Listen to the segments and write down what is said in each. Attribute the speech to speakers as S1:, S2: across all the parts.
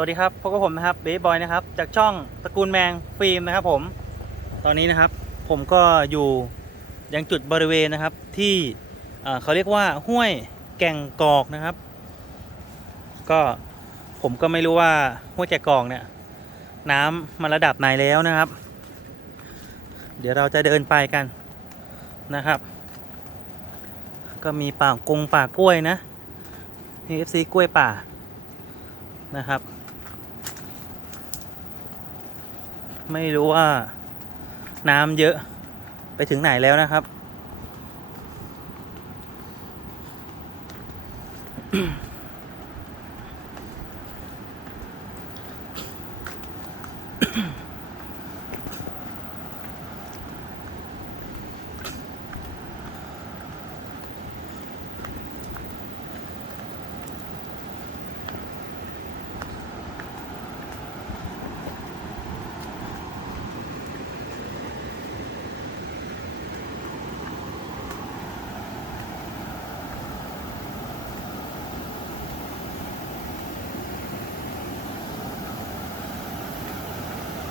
S1: วัสดีครับพบกับผมนะครับเบย์บอยนะครับจากช่องตระกูลแมงฟิล์มนะครับผมตอนนี้นะครับผมก็อยู่ยังจุดบริเวณนะครับที่เขาเรียกว่าห้วยแก่งกอกนะครับ ก็ผมก็ไม่รู้ว่าห้วยแก่งกอกเนี่ยน้ำมันระดับไหนแล้วนะครับ เดี๋ยวเราจะเดินไปกันนะครับ ก็มีป่ากงป่ากล้วยนะมี FC กล้วยป่านะครับ ไม่รู้ว่าน้ำเยอะไปถึงไหนแล้วนะครับ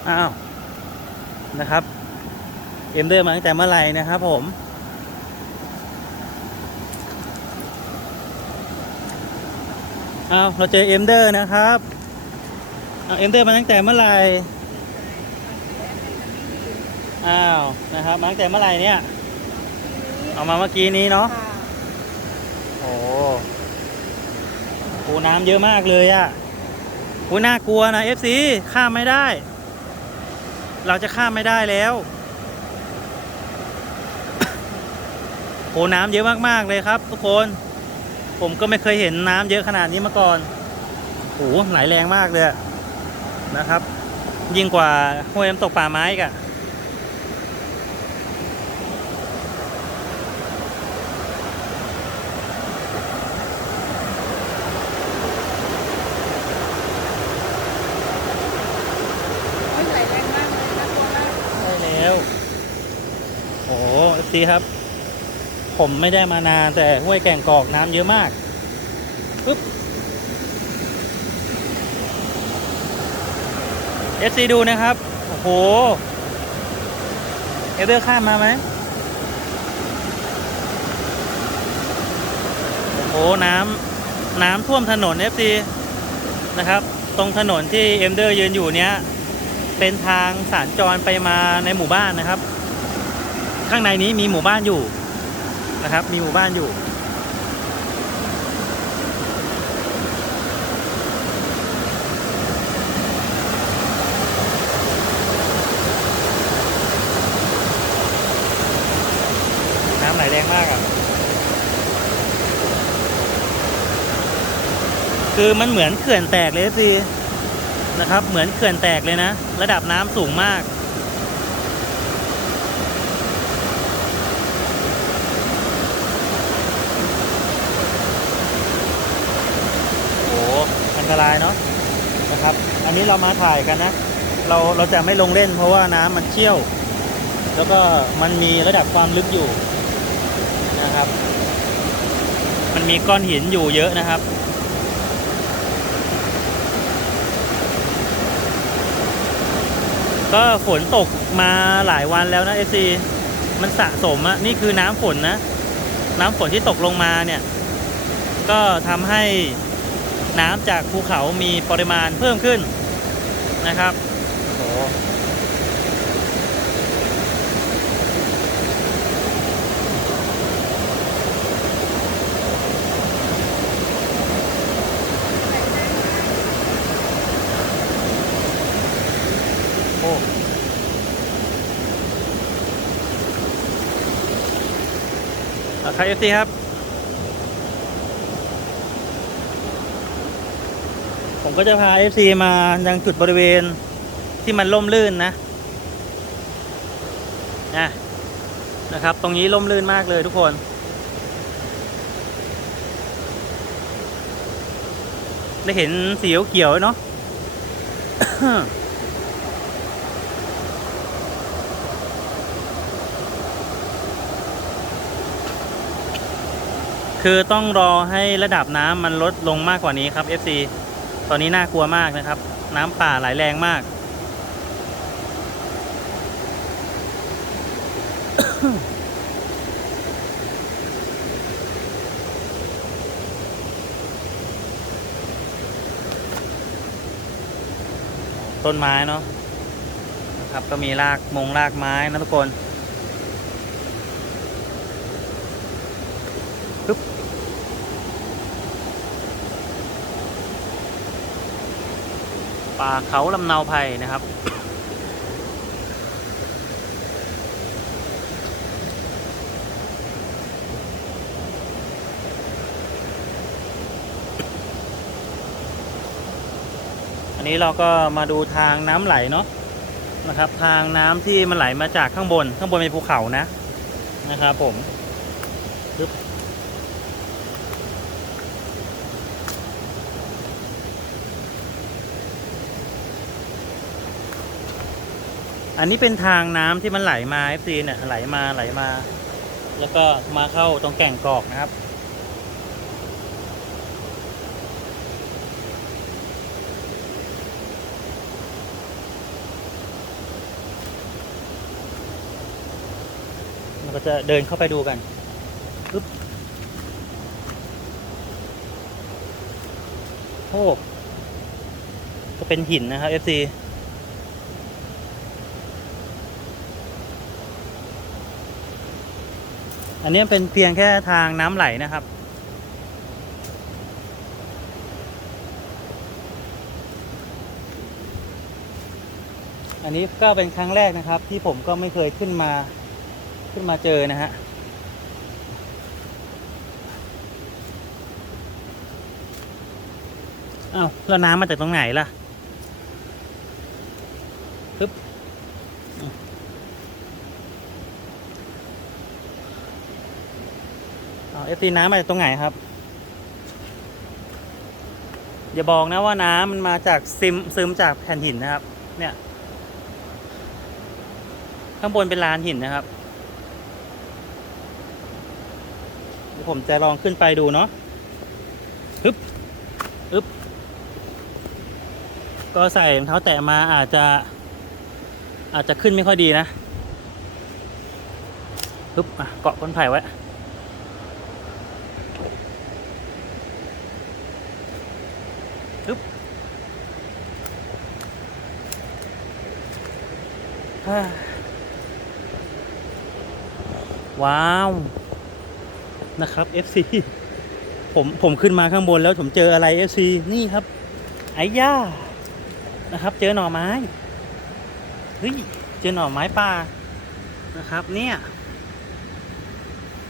S1: อ้าวนะครับ เอ็มเดอร์มาตั้งแต่เมื่อไหร่นะครับผม อ้าวเราเจอเอ็มเดอร์นะครับอ้าเอ็มเดอร์มาตั้งแต่เมื่อไหร่ อ้าวนะครับมาตั้งแต่เมื่อไหร่เนี่ยเอามาเมื่อกี้นี้เนาะ โอ้โหน้ำเยอะมากเลยอะ่ะโหน่ากลัวนะ FC ข้ามไม่ได้ เราจะข้ามไม่ได้แล้วโหน้ำเยอะมากๆเลยครับ ทุกคน ผมก็ไม่เคยเห็นน้ำเยอะขนาดนี้มาก่อนโหไหลแรงมากเลยนะครับ ยิ่งกว่าห้วยน้ำตกป่าไม้กอะ
S2: โอ้ยไหลแรงมากเลยนะตัวมาก
S1: ใช่แล้ว โอ้โหซีครับ ผมไม่ได้มานานแต่ห้วยแก่งกอกน้ำเยอะมากปึ๊บ FC ดูนะครับ โอ้โห เอเดอร์ข้ามมาไหมโอ้โห น้ำน้ำท่วมถนน FC นะครับ ตรงถนนที่เอมเดอร์ยืนอยู่เนี้ย เป็นทางสัญจรไปมาในหมู่บ้านนะครับ ข้างในนี้มีหมู่บ้านอยู่นะครับ มีหมู่บ้านอยู่น้ำไหลแรงมากอะ คือมันเหมือนเขื่อนแตกเลยสินะครับ เหมือนเขื่อนแตกเลยนะ ระดับน้ำสูงมาก โอ้อัน ตรายเนาะนะครับ อันนี้เรามาถ่ายกันนะ เราเราจะไม่ลงเล่นเพราะว่าน้ำมันเชี่ยว แล้วก็มันมีระดับความลึกอยู่นะครับ มันมีก้อนหินอยู่เยอะนะครับก็ฝนตกมาหลายวันแล้วนะเอซีมันสะสมอะนี่คือน้ำฝนนะ น้ำฝนที่ตกลงมาเนี่ย ก็ทำให้ น้ำจากภูเขามีปริมาณเพิ่มขึ้นนะครับโอ้ใครเอฟซีครับ ผม ก็จะพา FC มายังจุดบริเวณที่มันล่มลื่นนะนะนะครับ ตรงนี้ล่มลื่นมากเลยทุกคน ได้เห็นสีเขียวเนาะคือต้องรอให้ระดับน้ำมันลดลงมากกว่านี้ครับ FC ตอนนี้น่ากลัวมากนะครับ น้ำป่าไหลแรงมาก ต้นไม้เนาะนะครับก็มีรากมงรากไม้นะทุกคน ป่าเขาลำเนาไผ่นะครับ อันนี้เราก็มาดูทางน้ำไหลเนาะนะครับ ทางน้ำที่มันไหลมาจากข้างบน ข้างบนเป็นภูเขานะนะครับผมปึ๊บ อันนี้เป็นทางน้ำที่มันไหลมาเอฟซีเนี่ยไหลมาไหลมา แล้วก็มาเข้าตรงแก่งกอกนะครับ เราก็จะเดินเข้าไปดูกันปึ๊บโอ้ก็เป็นหินนะครับ FC อันนี้เป็นเพียงแค่ทางน้ำไหลนะครับ อันนี้ก็เป็นครั้งแรกนะครับ ที่ผมก็ไม่เคยขึ้นมาขึ้นมาเจอนะฮะอ้าวแล้วน้ำมาจากตรงไหนล่ะปึ๊บอืม เอาเอฟซีน้ำมาจากตรงไหนครับ อย่าบอกนะว่าน้ำมันมาจากซึมซึมจากแผ่นหินนะครับ เนี่ย ข้างบนเป็นลานหินนะครับเดี๋ยวผมจะลองขึ้นไปดูเนาะฮึบฮึบก็ใส่รองเท้าแตะมาอาจจะ อาจจะขึ้นไม่ค่อยดีนะฮึบเกาะต้นไผ่ไว้ ฮึบฮ่า ว้าว นะครับ FC ผมผมขึ้นมาข้างบนแล้วผมเจออะไร FC นี่ครับ ไอ้ย่า นะครับ เจอหน่อไม้ เฮ้ย เจอหน่อไม้ป่า นะครับ เนี่ย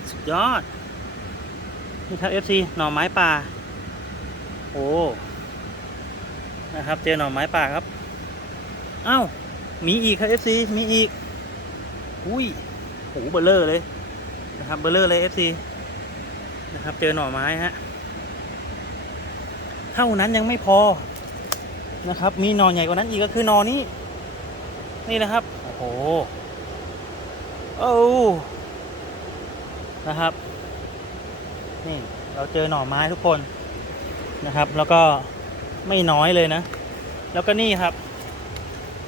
S1: สุดยอด นี่ครับ FC หน่อไม้ป่า โอ้ นะครับ เจอหน่อไม้ป่าครับ อ้าว มีอีกครับ FC มีอีก อุ้ยโหเบลเลอร์เลยนะครับเบลเลอร์เลย FC นะครับ เจอหน่อไม้ฮะ เท่านั้นยังไม่พอนะครับ มีหน่อใหญ่กว่านั้นอีกก็คือหนอนี้ นี่นะครับ โอ้โหโอ้นะครับ นี่เราเจอหน่อไม้ทุกคนนะครับ แล้วก็ไม่น้อยเลยนะ แล้วก็นี่ครับ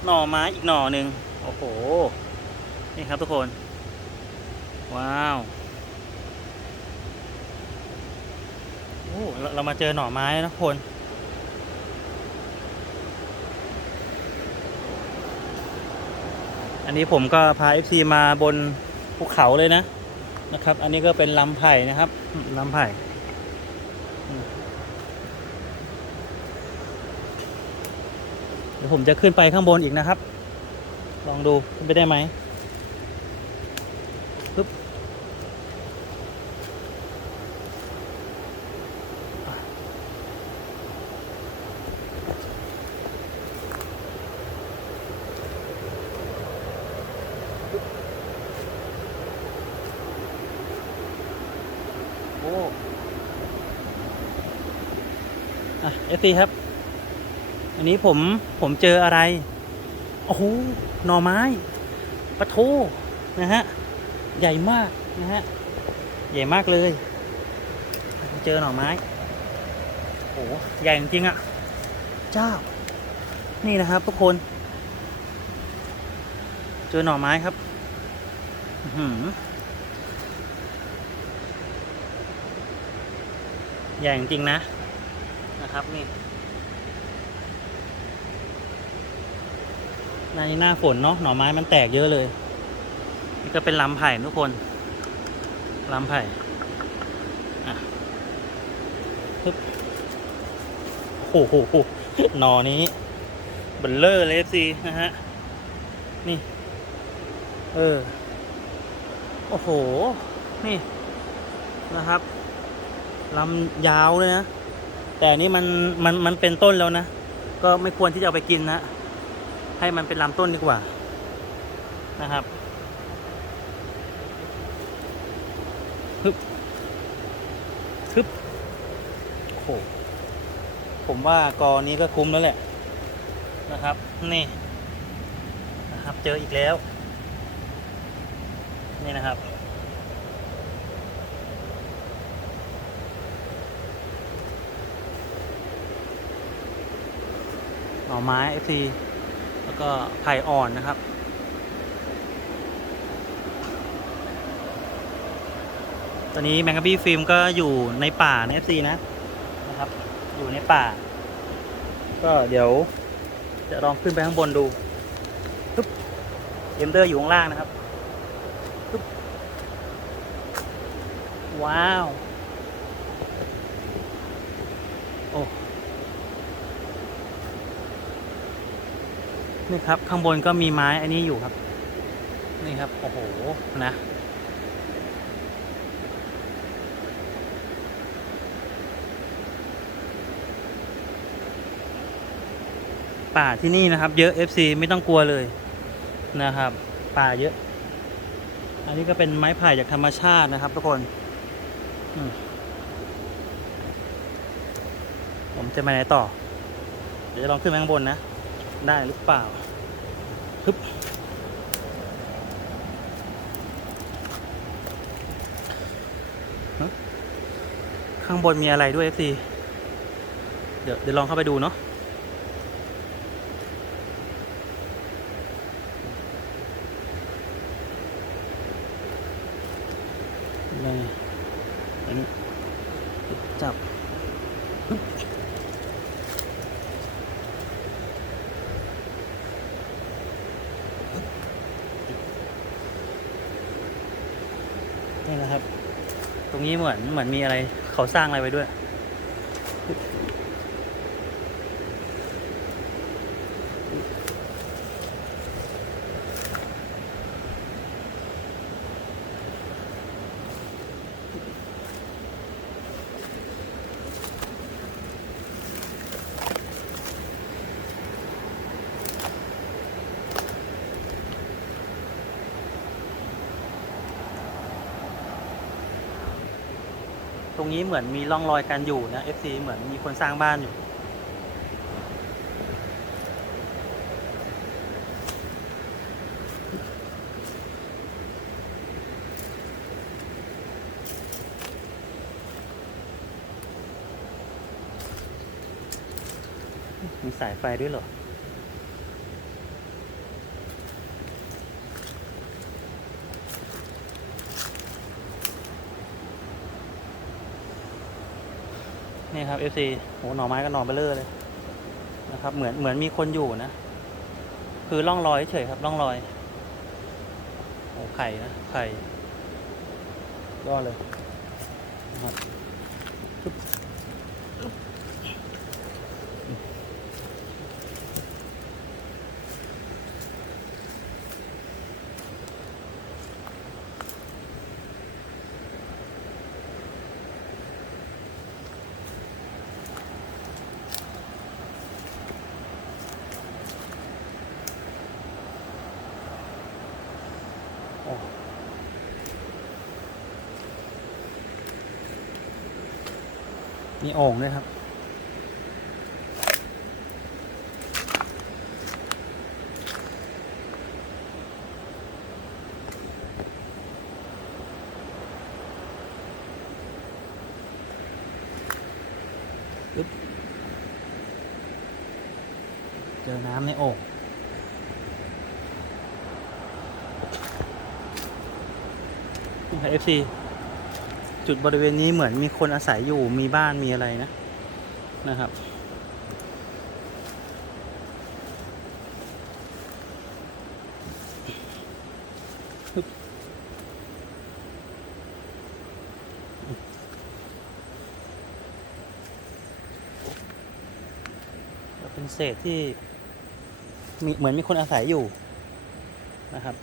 S1: หน่อไม้อีกหน่อหนึ่งโอ้โห นี่ครับทุกคน ว้าว โอ้เราเรามาเจอหน่อไม้นะทุกคน อันนี้ผมก็พา FC มาบนภูเขาเลยนะนะครับ อันนี้ก็เป็นลำไผ่นะครับลำไผ่อืม เดี๋ยวผมจะขึ้นไปข้างบนอีกนะครับ ลองดูขึ้นไปได้ไหมปึ๊บโอ้อะเอฟซีครับ นี้ผมผมเจออะไร โอ้โหหน่อไม้ปะโทนะฮะ ใหญ่มากนะฮะ ใหญ่มากเลย เจอหน่อไม้ โอ้โหใหญ่จริงๆอะ่ะ เจ้า นี่นะครับทุกคน เจอหน่อไม้ครับ หือใหญ่จริงๆนะ นะครับนี่ ในหน้าฝนเนาะหน่อไม้มันแตกเยอะเลย นี่ก็เป็นลำไผ่ทุกคนลำไผ่อะปึ๊บโอ้โหหน่อนี้เบลเลอร์เลยสินะฮะ นี่ เออ โอ้โห นี่นะครับลำยาวเลยนะ แต่นนี่มันมันมันเป็นต้นแล้วนะ ก็ไม่ควรที่จะเอาไปกินนะ ให้มันเป็นลำต้นดีกว่านะครับฮึบฮึบโอ้โหผมว่ากอนี้ก็คุ้มแล้วแหละนะครับ นี่นะครับ เจออีกแล้ว นี่นะครับหน่อไม้ FC แล้วก็ไผ่อ่อนนะครับ ตอนนี้แมงกะบี้ฟิล์มก็อยู่ในป่าใน FC นะนะครับ อยู่ในป่า ก็เดี๋ยวจะลองขึ้นไปข้างบนดูปึ๊บเอ็มเดอร์อยู่ข้างล่างนะครับปึ๊บว้าว นี่ครับ ข้างบนก็มีไม้อันนี้อยู่ครับ นี่ครับ โอ้โห นะป่าที่นี่นะครับ เยอะ FC ไม่ต้องกลัวเลยนะครับ ป่าเยอะ อันนี้ก็เป็นไม้ไผ่จากธรรมชาตินะครับทุกคนมผมจะไปไหนต่อ เดี๋ยวจะลองขึ้นไปข้างบนนะ ได้หรือเปล่าฮึบข้างบนมีอะไรด้วย FC เดี๋ยวเดี๋ยวลองเข้าไปดูเนาะ เลยอันนี้จับปึ๊บนี่นะครับ ตรงนี้ เหมือนมีอะไรเขาสร้างอะไรไว้ด้วย รงนี้เหมือนมีร่องรอยการอยู่นะ FC เหมือนมีคนสร้างบ้านอยู่ มีสายไฟด้วยเหรอ นี่ครับ FC โหหน่อไม้ก็หน่อเบลเลอร์เลยนะครับ เหมือนเหมือนมีคนอยู่นะ คือร่องรอยเฉยครับร่องรอยโอ้ไข่นะไข่ก็เลยนะครับ มีโอ่งด้วยครับ เจอน้ำในโอ่งนี่ค่ะ FC จุดบริเวณนี้เหมือนมีคนอาศัยอยู่มีบ้านมีอะไรนะนะครับ เป็นเศษที่มีเหมือนมีคนอาศัยอยู่นะครับ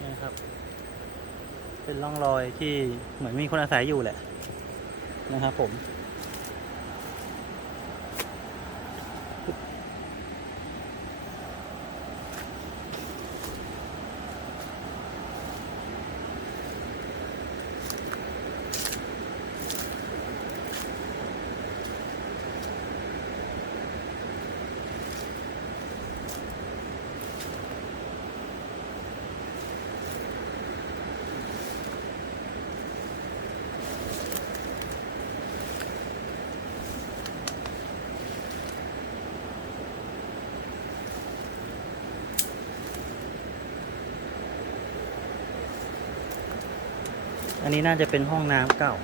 S1: นี่นะครับ เป็น ร่องรอยที่เหมือนมีคนอาศัยอยู่แหละนะครับผม อันนี้น่าจะเป็นห้องน้ำเก่า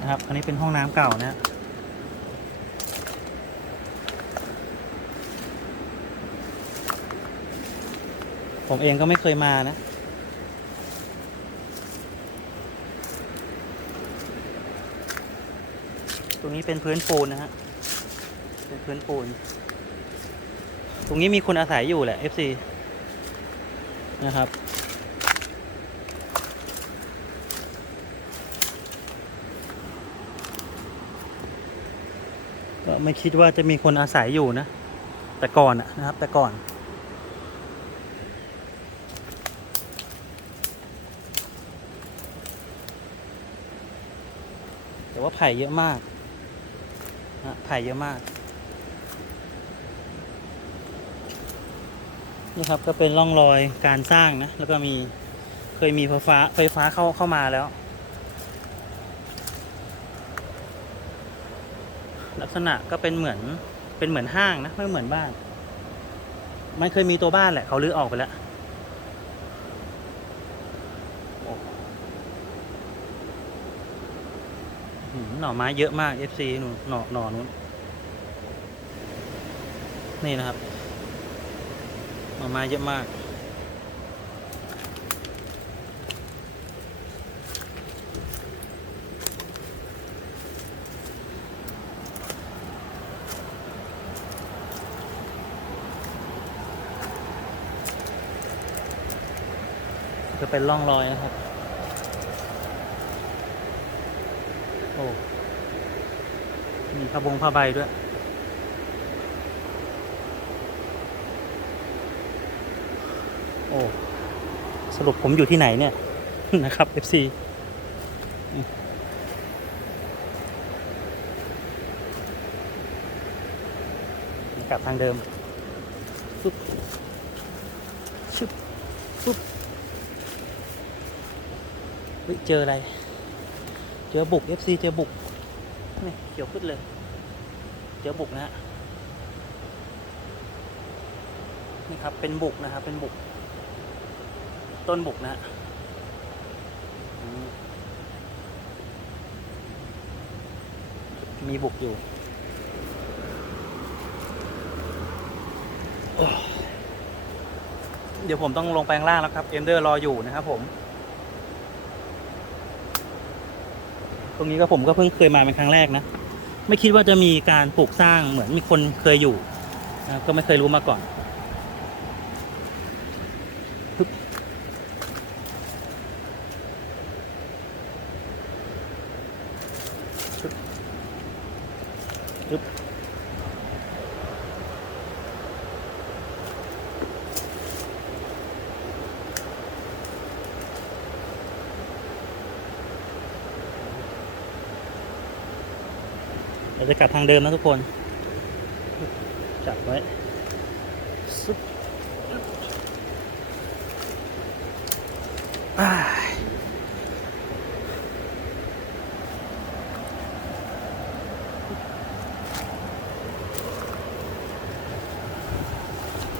S1: นะครับ อันนี้เป็นห้องน้ำเก่านะ ผมเองก็ไม่เคยมานะ ตรงนี้เป็นพื้นปูนนะฮะ เป็นพื้นปูน ตรงนี้มีคนอาศัยอยู่แหละ FC นะครับก็ไม่คิดว่าจะมีคนอาศัยอยู่นะ แต่ก่อนนะครับ แต่ก่อน แต่ว่าไผ่เยอะมากนะไผ่เยอะมาก นี่ครับก็เป็นร่องรอยการสร้างนะ แล้วก็มีเคยมีไฟฟ้าไฟฟ้าเข้าเข้ามาแล้ว ลักษณะก็เป็นเหมือนเป็นเหมือนห้างนะ ไม่เหมือนบ้าน มันเคยมีตัวบ้านแหละ เขาลื้อออกไปแล้ว หน่อไม้เยอะมาก FC หนูหน่อหน่อนู้นนี่นะครับหน่อไม้เยอะมากจะเป็นร่องรอยนะครับ โอ้ มีผ้าบงผ้าใบด้วย โอ้ สรุปผมอยู่ที่ไหนเนี่ย นะครับ FC กลับทางเดิมปุ๊บชึบปุ๊บเฮ้ยเจออะไร เจอบุก FC เจอบุก นี่เขียวขึ้นเลยเจอบุกนะฮะนี่ครับ เป็นบุกนะครับ เป็นบุก ต้นบุกนะฮะมีบุกอยู่เดี๋ยวผมต้องลงไปข้างล่างแล้วครับ เอ็มเดอร์รออยู่นะครับผม ตรงนี้ก็ผมก็เพิ่งเคยมาเป็นครั้งแรกนะ ไม่คิดว่าจะมีการปลูกสร้างเหมือนมีคนเคยอยู่นะก็ไม่เคยรู้มาก่อน ลับทางเดิมนะทุกคน จับไว้ซึบอ้าย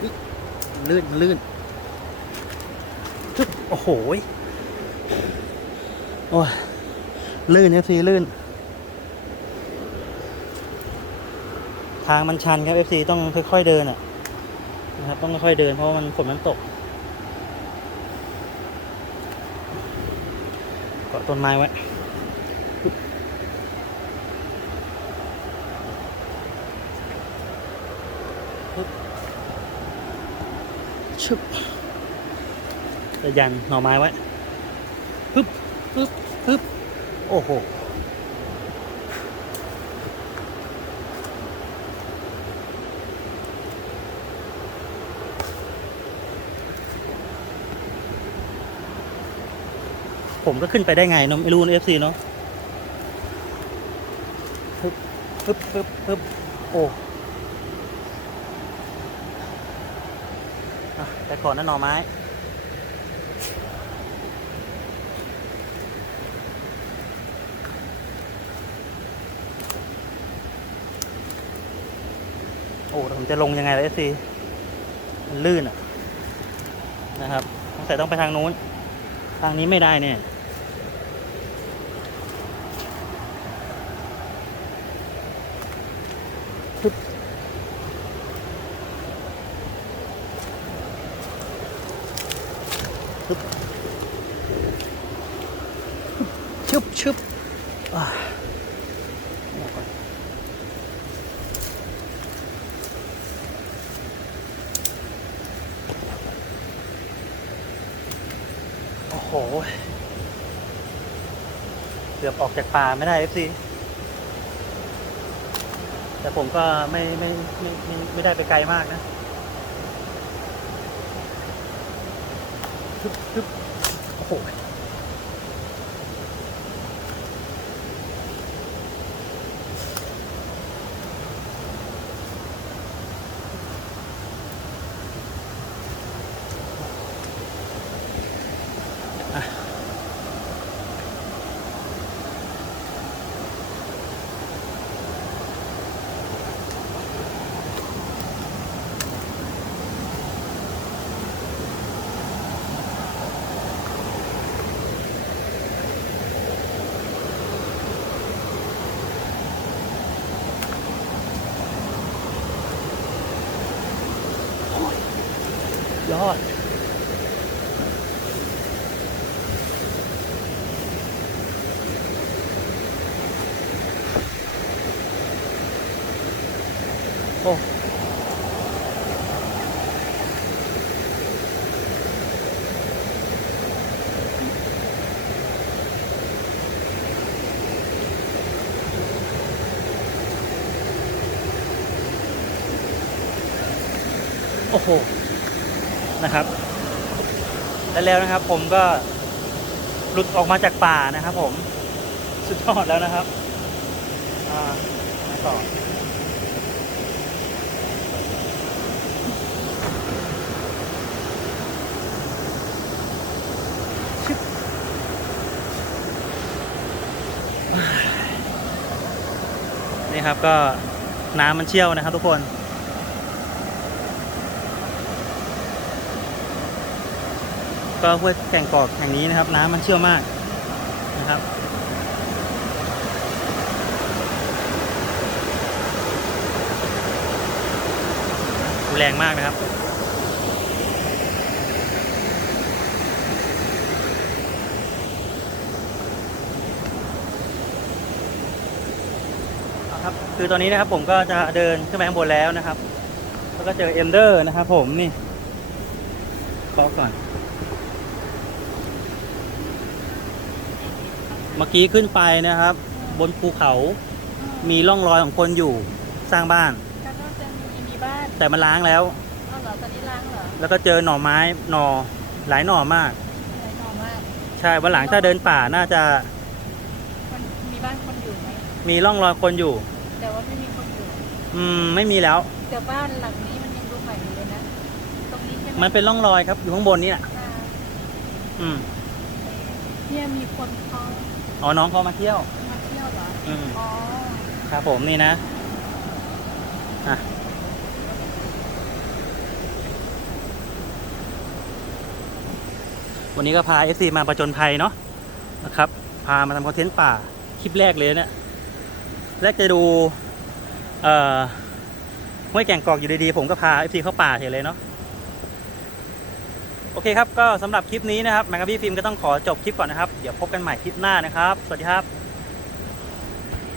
S1: อุ๊ยลื่นลื่นทึบโอ้โหยโอ้ย ลื่นเอฟซีลื่น ทางมันชันครับ FC ต้องค่อยๆเดินอะนะครับต้องค่อยๆเดินเพราะว่ามันฝนมันตกเกาะต้นไม้ไว้ปึ๊บชึบจะยันหน่อไม้ไว้ปึ๊บปึ๊บปึ๊บโอ้โห ผมก็ขึ้นไปได้ไงเนอะไม่รู้เอฟซีเนาะปึ๊บปึ๊บปึ๊บปึ๊บโอ้แต่ก่อนนั่นหน่อไม้โอ้ผมจะลงยังไงล่ะเอฟซีมันลื่นอะ นะครับสงสัยต้องไปทางนู้น ทางนี้ไม่ได้เนี่ยปึ๊บปึ๊บชึบชึบอ่าก่อนโอ้โห เกือบออกจากป่าไม่ได้ FC แต่ผมก็ไม่ไม่ไม่ไม่ไม่ได้ไปไกลมากนะทึบทึบโอ้โห อด โอ้โอ้โห นะครับ และแล้วนะครับผมก็หลุดออกมาจากป่านะครับ ผมสุดยอดแล้วนะครับอ่ามาต่อนี่ครับก็น้ำมันเชี่ยวนะครับทุกคน ก็ห้วยแก่งกอกแห่งนี้นะครับ น้ำมันเชี่ยวมากนะครับแรงมากนะครับ ครับ คือตอนนี้นะครับผมก็จะเดินขึ้นไปข้างบนแล้วนะครับ แล้วก็เจอเอ็มเดอร์นะครับผมนี่ขอก่อน มื่อกี้ขึ้นไปนะครับ บนภูเขา มีร่องรอยของคนอยู่สร้างบ้าน
S2: ก็น่าจะมีมีบ้าน
S1: แต่มันล้างแล้ว
S2: เอาเหรอตอนนี้ล้างเหรอ
S1: แล้วก็เจอหน่อไม้หน่อหลายหน่อมาก
S2: ไหลหน่อมาก
S1: ใช่วันหลังถ้าเดินป่าน่าจะ
S2: มันมีบ้านคนอยู่ไหม
S1: มีร่องรอยคนอยู่
S2: แต่ว่าไม่มีคนอยู่
S1: อืมไม่มีแล้ว
S2: แต่บ้านหลังนี้มันยังดูใหม่อยู่เลยนะ ตรงนี้ใช่ไหม
S1: มันเป็นร่องรอยครับอยู่ข้างบนนี่แหละ
S2: อ่า
S1: อืม
S2: เนี่ยมีคนเขา
S1: อ๋อ น้องเขามาเที่ยว
S2: มาเที่ยวเหรอ
S1: อืม
S2: อ๋อ
S1: ครับผมนี่นะอะวันนี้ก็พา FC มาประจนภัยเนาะนะครับ พามาทำคอนเทนต์ป่า คลิปแรกเลยเนี่ยแรกจะดู เอ่อห้วยแก่งกอกอยู่ดีๆ ผมก็พา FC เข้าป่าเฉยเลยเนาะ โอเคครับ ก็สำหรับคลิปนี้นะครับแมกกาพี่ฟิล์มก็ต้องขอจบคลิปก่อนนะครับ เดี๋ยวพบกันใหม่คลิปหน้านะครับ สวัสดีครับ